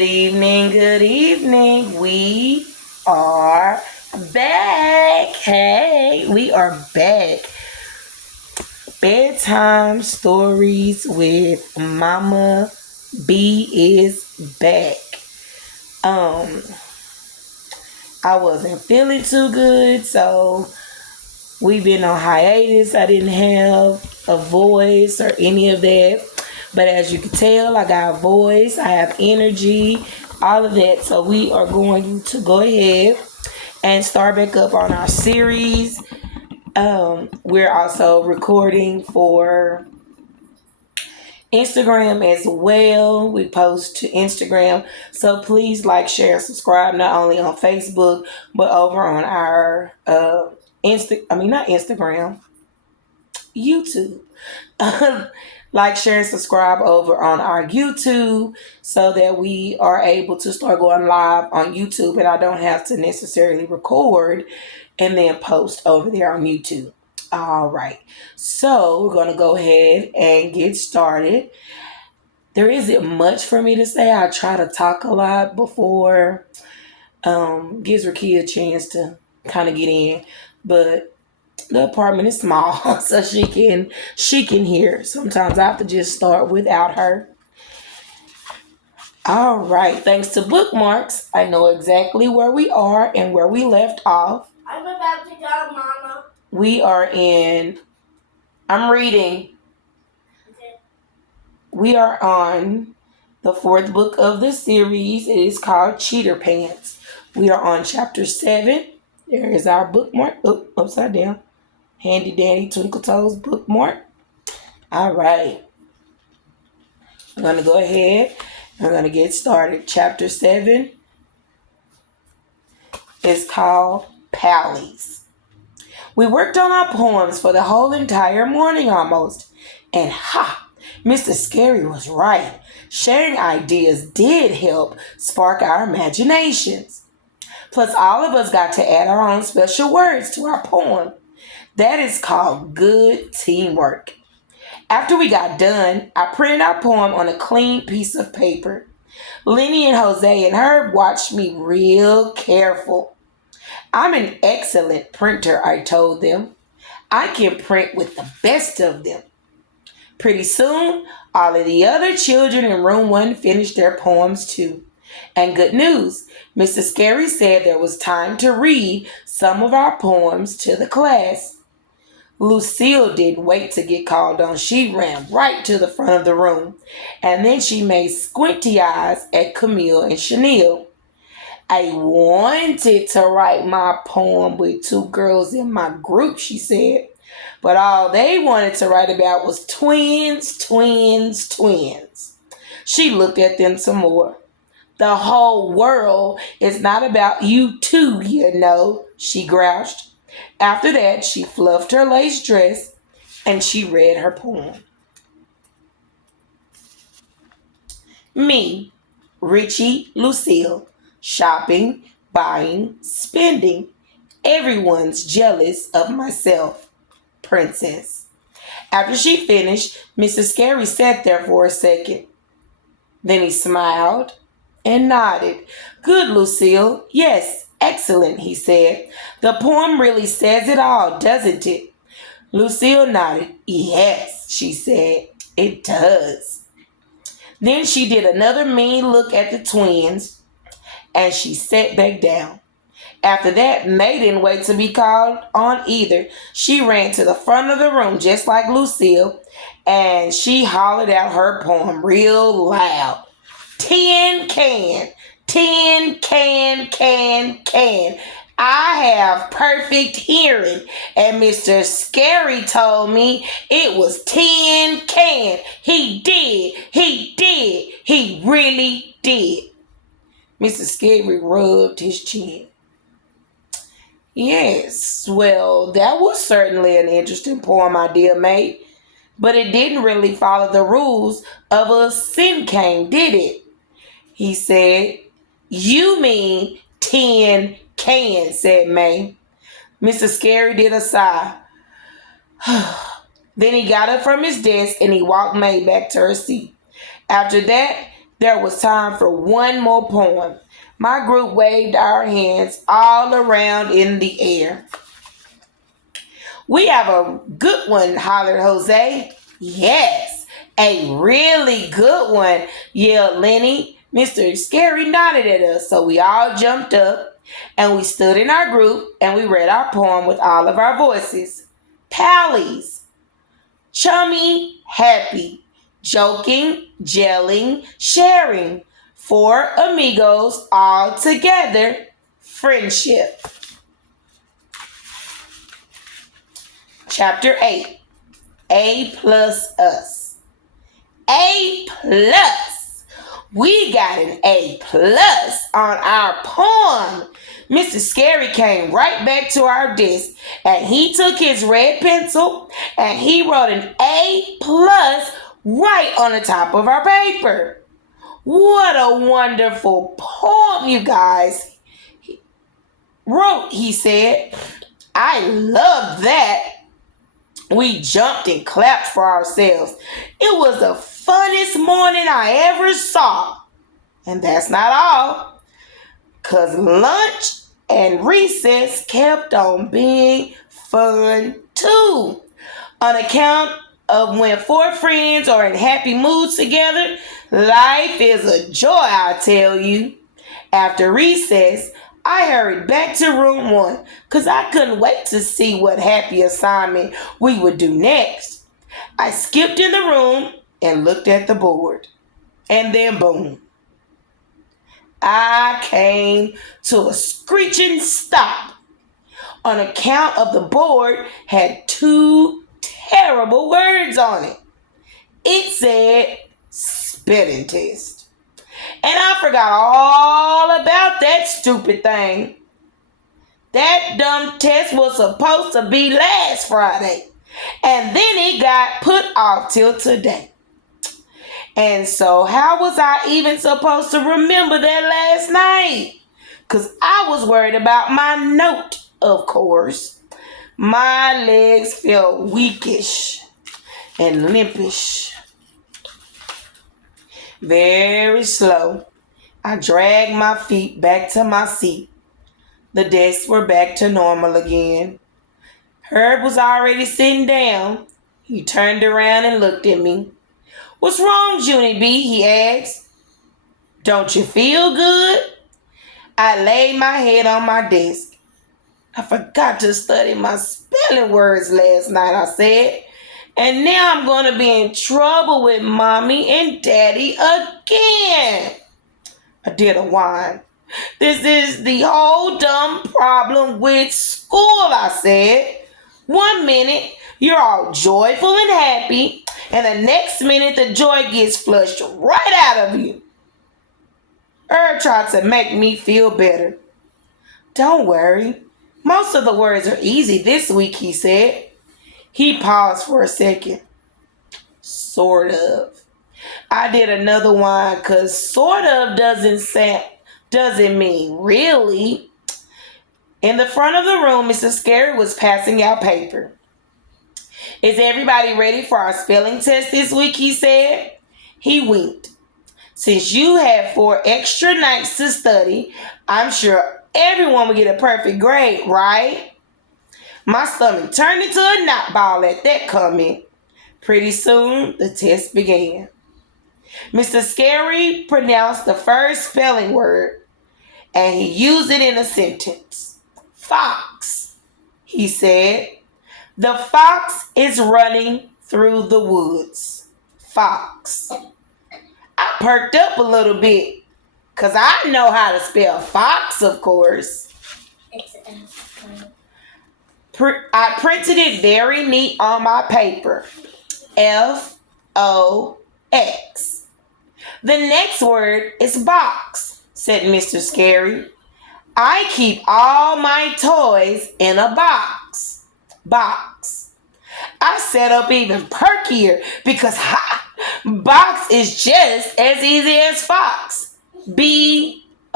Good evening, good evening. We are back. Hey, we are back. Bedtime stories with Momma B is back. Um, I wasn't feeling too good, so we've been on hiatus. I didn't have a voice or any of that. But as you can tell, I got a voice, I have energy, all of that. So we are going to go ahead and start back up on our series. We're also recording for Instagram as well. We post to Instagram. So please like, share, subscribe not only on Facebook, but over on our not Instagram, YouTube. Like, share, and subscribe over on our YouTube so that we are able to start going live on YouTube and I don't have to necessarily record and then post over there on YouTube. All right. So we're going to go ahead and get started. There isn't much for me to say. I try to talk a lot before gives Rakia a chance to kind of get in. But the apartment is small, so she can hear. Sometimes I have to just start without her. All right, thanks to bookmarks, I know exactly where we are and where we left off. I'm about to go, Mama. We are in. I'm reading. Okay. We are on the fourth book of the series. It is called Cheater Pants. We are on chapter 7. There is our bookmark. Oh, upside down. Handy dandy twinkle toes bookmark. All right. I'm going to go ahead. I'm going to get started. Chapter 7 is called Pallies. We worked on our poems for the whole entire morning almost. And Mr. Scary was right. Sharing ideas did help spark our imaginations. Plus, all of us got to add our own special words to our poem. That is called good teamwork. After we got done, I printed our poem on a clean piece of paper. Lenny and Jose and Herb watched me real careful. I'm an excellent printer, I told them. I can print with the best of them. Pretty soon, all of the other children in room 1 finished their poems too. And good news, Mr. Scary said there was time to read some of our poems to the class. Lucille didn't wait to get called on. She ran right to the front of the room. And then she made squinty eyes at Camille and Chanel. I wanted to write my poem with 2 girls in my group, she said. But all they wanted to write about was twins, twins, twins. She looked at them some more. The whole world is not about you two, you know, she grouched. After that, she fluffed her lace dress and she read her poem. Me, Richie, Lucille, shopping, buying, spending. Everyone's jealous of myself, Princess. After she finished, Mrs. Scary sat there for a second. Then he smiled and nodded. Good, Lucille. Yes, excellent, he said. The poem really says it all, doesn't it? Lucille nodded. Yes, she said. It does. Then she did another mean look at the twins and she sat back down. After that, May didn't wait to be called on either. She ran to the front of the room just like Lucille and she hollered out her poem real loud. Tin can, tin can. I have perfect hearing, and Mr. Scary told me it was tin can. He really did. Mr. Scary rubbed his chin. Yes, well, that was certainly an interesting poem idea, mate. But it didn't really follow the rules of a sin cane, did it? He said. You mean tin can, said May. Mr. Scary did a sigh. Then he got up from his desk and he walked May back to her seat. After that, There was time for one more poem. My group waved our hands all around in the air. We have a good one, hollered Jose. Yes, a really good one, yelled Lenny. Mr. Scary nodded at us, so we all jumped up and we stood in our group and we read our poem with all of our voices. Pallies, chummy, happy, joking, gelling, sharing. Four amigos all together, friendship. Chapter 8, A plus us. A plus. We got an A plus on our poem. Mr. Scary came right back to our desk and he took his red pencil and he wrote an A plus right on the top of our paper. What a wonderful poem, you guys. He wrote, he said. I love that. We jumped and clapped for ourselves. It was the funnest morning I ever saw. And that's not all, because lunch and recess kept on being fun too. On account of when four friends are in happy moods together, life is a joy, I tell you. After recess, I hurried back to room 1 because I couldn't wait to see what happy assignment we would do next. I skipped in the room and looked at the board. And then boom, I came to a screeching stop on account of the board had 2 terrible words on it. It said spelling test. And I forgot all about that stupid thing. That dumb test was supposed to be last Friday. And then it got put off till today. And so how was I even supposed to remember that last night? Because I was worried about my note, of course. My legs felt weakish and limpish. Very slow, I dragged my feet back to my seat. The desks were back to normal again. Herb was already sitting down. He turned around and looked at me. What's wrong, Junie B? He asked. Don't you feel good? I laid my head on my desk. I forgot to study my spelling words last night, I said. And now I'm going to be in trouble with Mommy and Daddy again. I did a whine. This is the whole dumb problem with school, I said. 1 minute, you're all joyful and happy, and the next minute the joy gets flushed right out of you. Herb tried to make me feel better. Don't worry. Most of the words are easy this week, he said. He paused for a second. Sort of. I did another whine because sort of doesn't mean really. In the front of the room, Mr. Scary was passing out paper. Is everybody ready for our spelling test this week, he said. He winked. Since you had 4 extra nights to study, I'm sure everyone will get a perfect grade, right? My stomach turned into a knot ball at that comment. Pretty soon, the test began. Mr. Scary pronounced the first spelling word, and he used it in a sentence. Fox, he said. The fox is running through the woods. Fox. I perked up a little bit, because I know how to spell fox, of course. I printed it very neat on my paper. F-O-X. The next word is box, said Mr. Scary. I keep all my toys in a box. Box. I set up even perkier because box is just as easy as fox. B-O-X.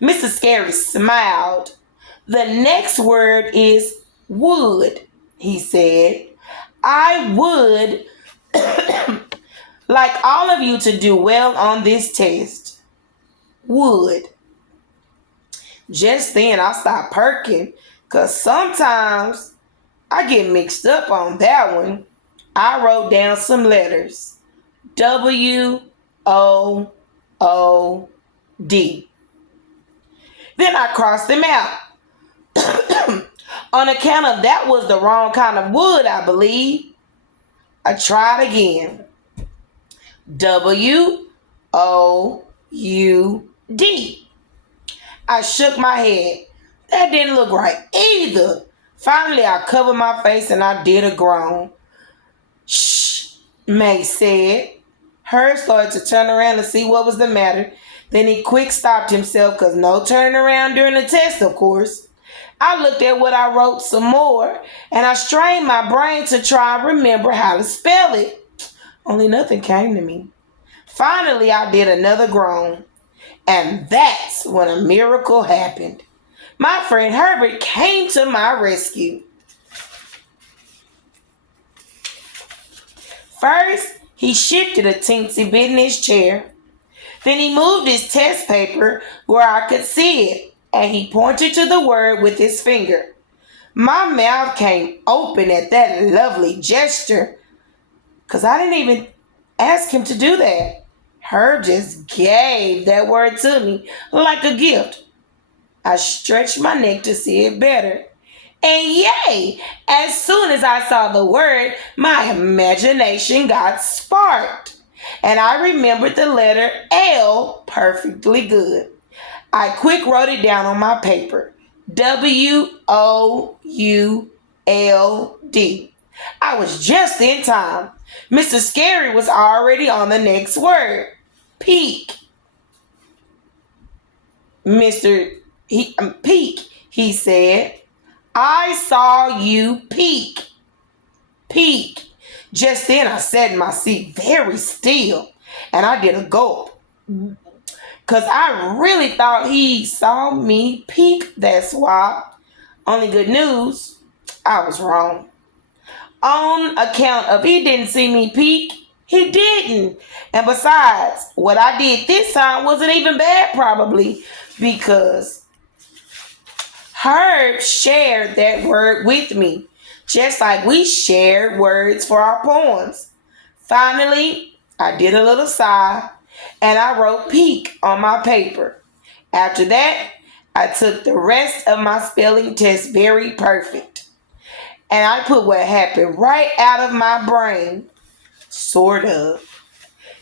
Mr. Scary smiled. The next word is wood, he said. I would like all of you to do well on this test. Would. Just then I stopped perking because sometimes I get mixed up on that one. I wrote down some letters. WOOD. Then I crossed them out. On account of that was the wrong kind of wood, I believe. I tried again. WOUD. I shook my head. That didn't look right either. Finally, I covered my face and I did a groan. Shh, May said. Herb started to turn around to see what was the matter. Then he quick stopped himself because no turning around during the test, of course. I looked at what I wrote some more and I strained my brain to try and remember how to spell it. Only nothing came to me. Finally, I did another groan. And that's when a miracle happened. My friend Herbert came to my rescue. First, he shifted a teensy bit in his chair. Then he moved his test paper where I could see it, and he pointed to the word with his finger. My mouth came open at that lovely gesture, because I didn't even ask him to do that. Herb just gave that word to me like a gift. I stretched my neck to see it better. And yay! As soon as I saw the word, my imagination got sparked. And I remembered the letter L perfectly good. I quick wrote it down on my paper. WOULD. I was just in time. Mr. Scary was already on the next word. Peak. Peak, he said. I saw you peek. Peek. Just then I sat in my seat very still and I did a gulp. Because I really thought he saw me peek, that's why. Only good news, I was wrong. On account of he didn't see me peek, he didn't. And besides, what I did this time wasn't even bad probably because Herb shared that word with me, just like we shared words for our poems. Finally, I did a little sigh and I wrote peek on my paper. After that, I took the rest of my spelling test very perfect. And I put what happened right out of my brain. Sort of.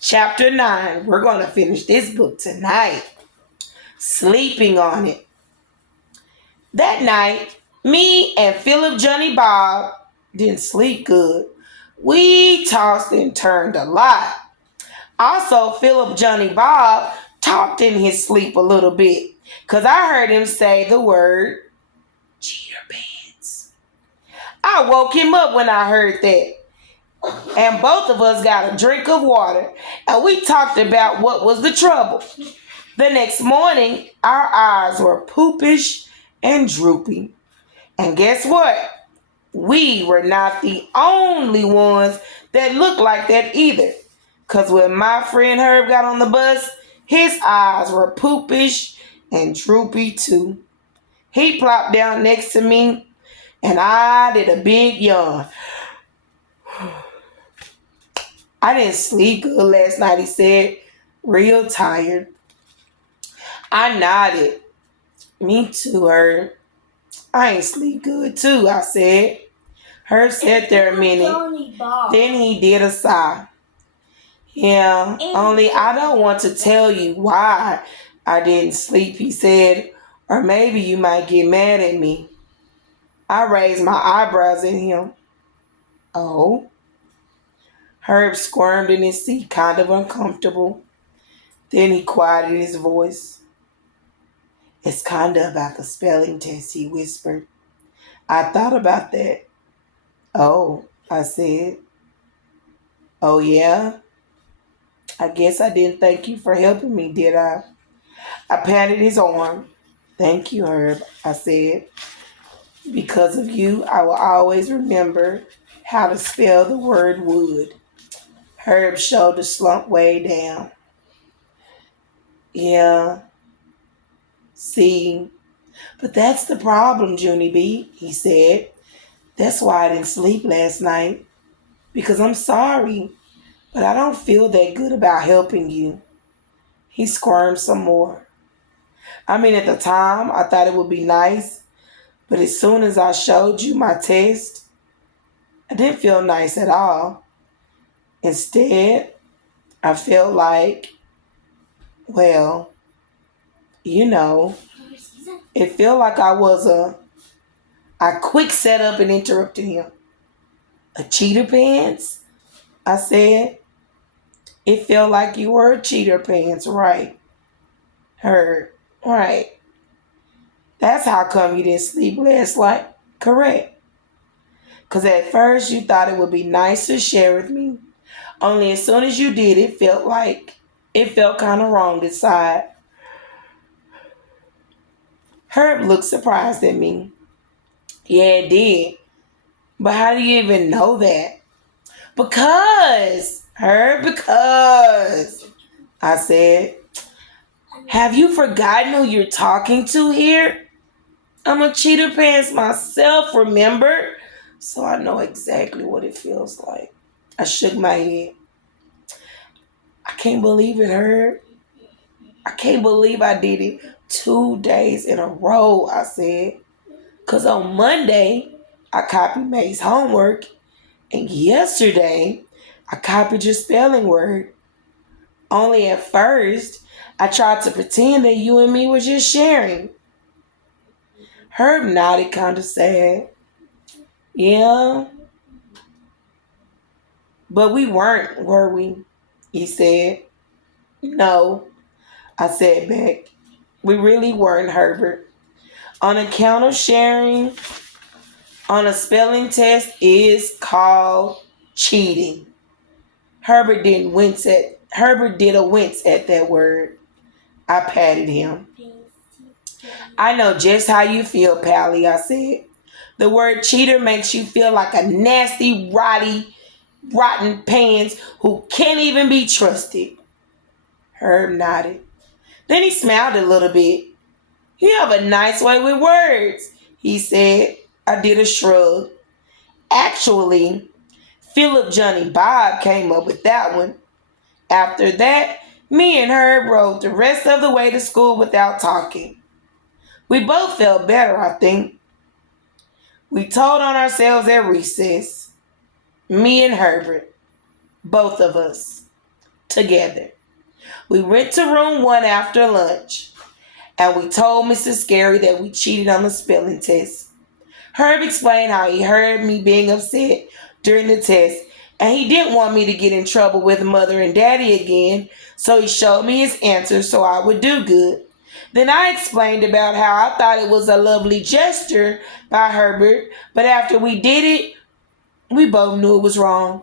Chapter 9. We're going to finish this book tonight. Sleeping on it. That night, me and Philip Johnny Bob didn't sleep good. We tossed and turned a lot. Also, Philip Johnny Bob talked in his sleep a little bit because I heard him say the word jitterbands. I woke him up when I heard that. And both of us got a drink of water and we talked about what was the trouble. The next morning, our eyes were poopish and droopy. And guess what? We were not the only ones that looked like that either. Because when my friend Herb got on the bus, his eyes were poopish and droopy too. He plopped down next to me and I did a big yawn. I didn't sleep good last night, he said. Real tired. I nodded. Me too, Herb. I ain't sleep good too, I said. Herb sat there a minute. Then he did a sigh. Yeah, only I don't want to tell you why I didn't sleep, he said. Or maybe you might get mad at me. I raised my eyebrows at him. Oh? Herb squirmed in his seat, kind of uncomfortable. Then he quieted his voice. It's kind of about the spelling test, he whispered. I thought about that. Oh, I said. Oh, yeah? I guess I didn't thank you for helping me, did I? I patted his arm. Thank you, Herb, I said. Because of you, I will always remember how to spell the word wood. Herb's shoulder slumped way down. Yeah, see, but that's the problem, Junie B, he said. That's why I didn't sleep last night. Because I'm sorry, but I don't feel that good about helping you. He squirmed some more. I mean, at the time, I thought it would be nice, but as soon as I showed you my test, I didn't feel nice at all. Instead, I felt like, well, you know, it felt like I quick set up and interrupted him. A cheater pants? I said. It felt like you were a cheater pants, right? Heard. Right. That's how come you didn't sleep last night. Correct. Because at first you thought it would be nice to share with me. Only as soon as you did, it felt kind of wrong inside. Herb looked surprised at me. Yeah, it did. But how do you even know that? Because, I said. Have you forgotten who you're talking to here? I'm a cheater pants myself, remember? So I know exactly what it feels like. I shook my head. I can't believe it, Herb. I can't believe I did it 2 days in a row, I said. Because on Monday, I copied May's homework. And yesterday, I copied your spelling word. Only at first, I tried to pretend that you and me were just sharing. Herb nodded kind of sad. Yeah, but we weren't, were we? He said. No, I said back. We really weren't, Herbert. On account of sharing on a spelling test is called cheating. Herbert did a wince at that word. I patted him. I know just how you feel, Pally, I said. The word cheater makes you feel like a nasty, rotten pants who can't even be trusted. Herb nodded. Then he smiled a little bit. You have a nice way with words, he said. I did a shrug. Actually, Philip Johnny Bob came up with that one. After that, me and Herb rode the rest of the way to school without talking. We both felt better, I think. We told on ourselves at recess. Me and Herbert. Both of us. Together. We went to room 1 after lunch. And we told Mrs. Scary that we cheated on the spelling test. Herb explained how he heard me being upset during the test and he didn't want me to get in trouble with Mother and Daddy again, so he showed me his answer so I would do good. Then I explained about how I thought it was a lovely gesture by Herbert, but after we did it, we both knew it was wrong.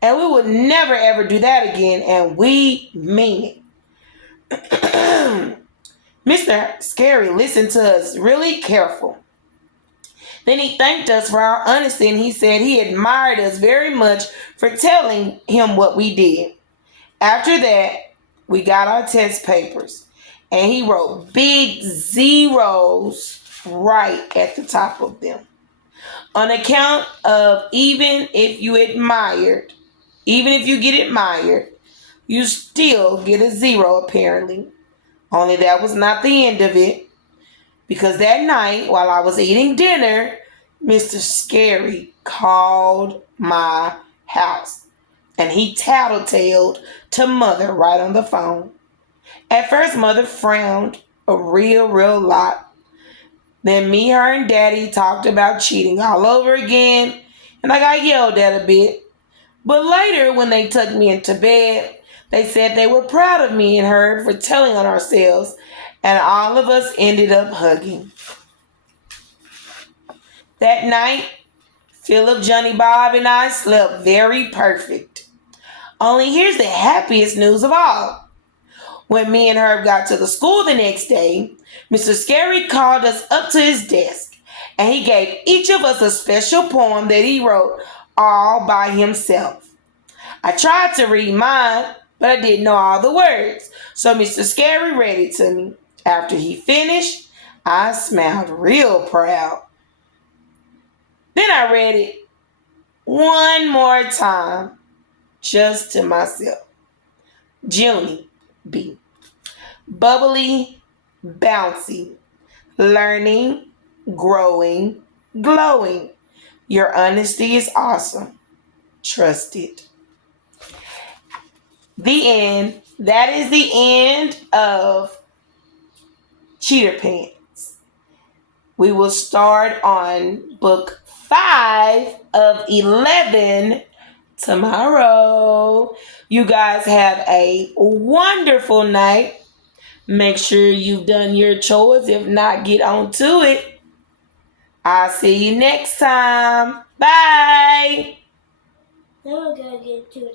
And we would never ever do that again, and we mean it. Mr. Scary listened to us really careful. Then he thanked us for our honesty and he said he admired us very much for telling him what we did. After that, we got our test papers and he wrote big zeros right at the top of them. On account of even if you get admired, you still get a zero apparently. Only that was not the end of it. Because that night, while I was eating dinner, Mr. Scary called my house. And he tattletaled to Mother right on the phone. At first, Mother frowned a real lot. Then me, her, and Daddy talked about cheating all over again. And I got yelled at a bit. But later, when they took me into bed, they said they were proud of me and her for telling on ourselves. And all of us ended up hugging. That night, Philip, Johnny Bob, and I slept very perfect. Only here's the happiest news of all. When me and Herb got to the school the next day, Mr. Scary called us up to his desk and he gave each of us a special poem that he wrote all by himself. I tried to read mine, but I didn't know all the words. So Mr. Scary read it to me. After he finished, I smiled real proud. Then I read it one more time, just to myself. Junie B. Bubbly, bouncy, learning, growing, glowing. Your honesty is awesome. Trust it. The end. That is the end of Cheater Pants. We will start on book 5 of 11 tomorrow. You guys have a wonderful night. Make sure you've done your chores. If not, get on to it. I'll see you next time. Bye. Now we're gonna get to the